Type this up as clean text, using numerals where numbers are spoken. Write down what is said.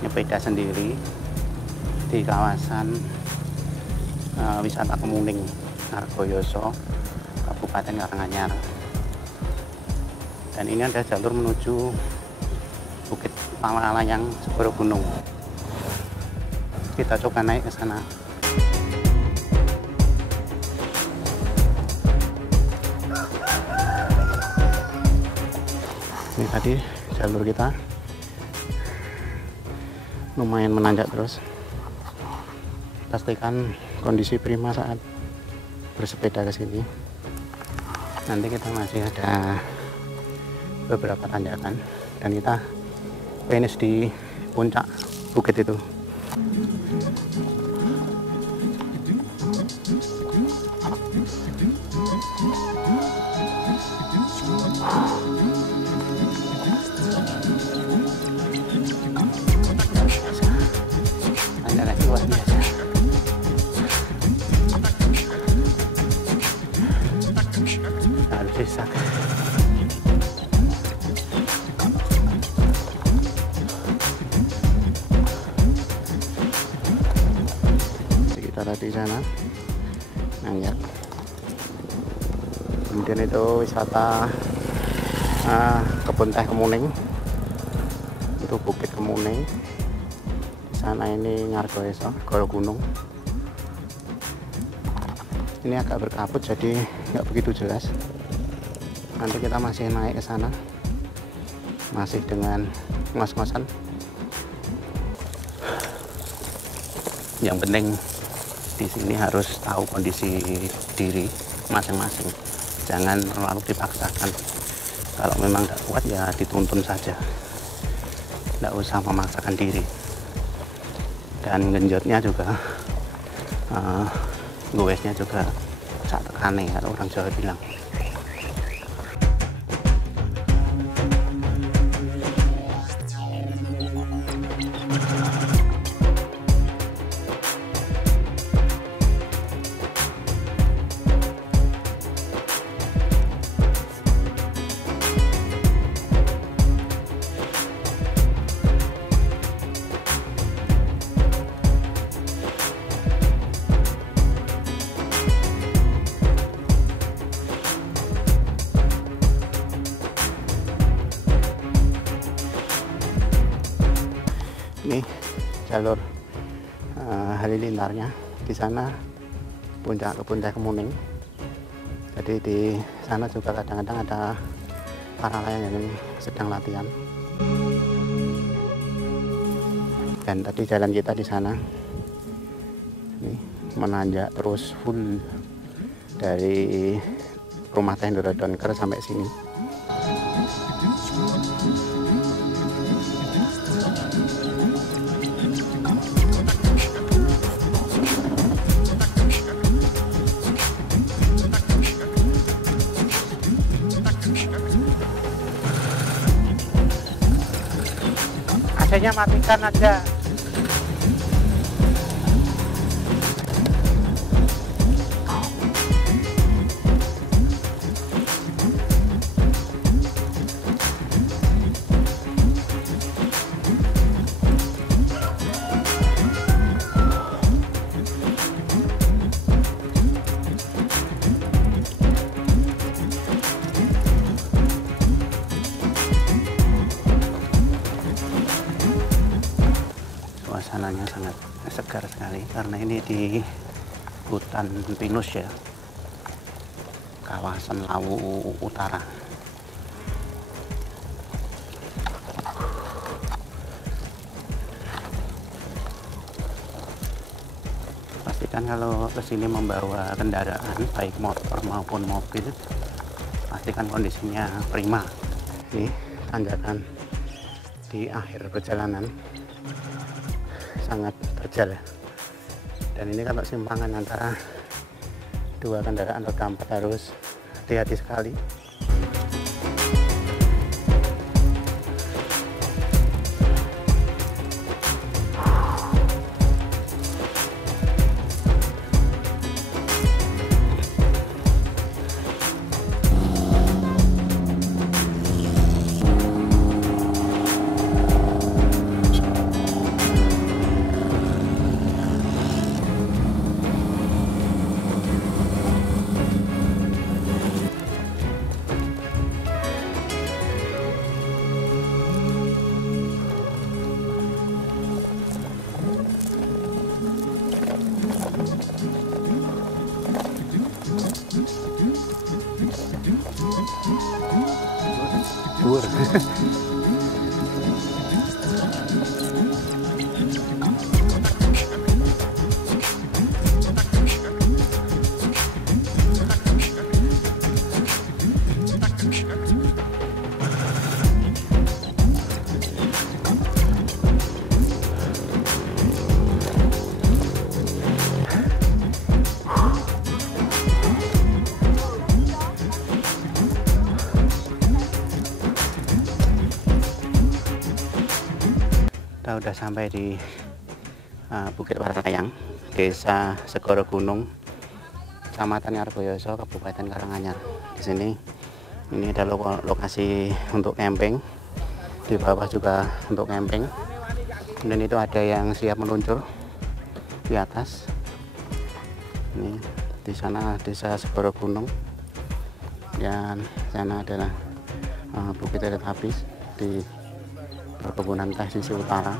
nyepeda sendiri di kawasan wisata Kemuning, Argoyoso, Kabupaten Karanganyar. Dan ini ada jalur menuju Bukit Palalayang Segoro Gunung. Kita coba naik ke sana. Ini tadi jalur kita lumayan menanjak terus. Pastikan kondisi prima saat bersepeda ke sini. Nanti kita masih ada beberapa tanjakan dan kita finish di puncak bukit itu. Tanjakan luar biasa. Harus sisa. Di sana nanjak. Kemudian itu wisata kebun teh Kemuning, itu Bukit Kemuning. Di sana ini Ngargoyoso, Segoro Gunung. Ini agak berkabut jadi nggak begitu jelas. Nanti kita masih naik ke sana, masih dengan ngos-ngosan. Yang penting di sini harus tahu kondisi diri masing-masing, jangan terlalu dipaksakan. Kalau memang tidak kuat ya dituntun saja, tidak usah memaksakan diri. Dan genjotnya juga goesnya juga sak tekane, kalau orang Jawa bilang. Ini jalur halilintarnya. Di sana puncak kebun teh Kemuning. Jadi di sana juga kadang-kadang ada para layang yang sedang latihan. Dan tadi jalan kita di sana ini menanjak terus full dari rumah teh Donker sampai sini. AC-nya matikan aja. Suasananya sangat segar sekali karena ini di hutan pinus ya, kawasan Lawu Utara. Pastikan kalau kesini membawa kendaraan baik motor maupun mobil, pastikan kondisinya prima. Ini tanjakan di akhir perjalanan sangat terjal ya. Dan ini kalau simpangan antara dua kendaraan roda 4 harus hati-hati sekali. kita udah sampai di Bukit Warayang, Desa Segoro Gunung, Kecamatan Argoyoso, Kabupaten Karanganyar. Di sini ini ada lokasi untuk camping, di bawah juga untuk camping. Kemudian itu ada yang siap meluncur di atas. Ini di sana Desa Segoro Gunung, dan sana adalah Bukit Teletabis di perkebunan teh sisi utara.